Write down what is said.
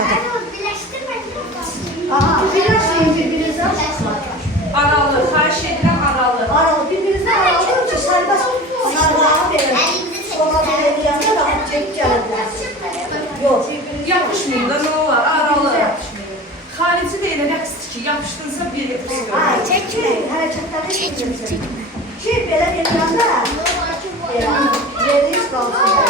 başladı. Aha, birleşmeyin birbirinizden. Aralı, xahiş edirəm aralı. Aralı, birbirinizden aralı. Serbest sarılağı verin. Sonra böyle yanında da çek gelirler. Yok. Yapışmayın da ne olar, aralı. Xarici də elə rəqsdir ki, yapışdınsa bir yapışdır. Ha, çekmeyin. Hareketleri çekmeyin. Şey böyle bir yanda. Veririz kalsın.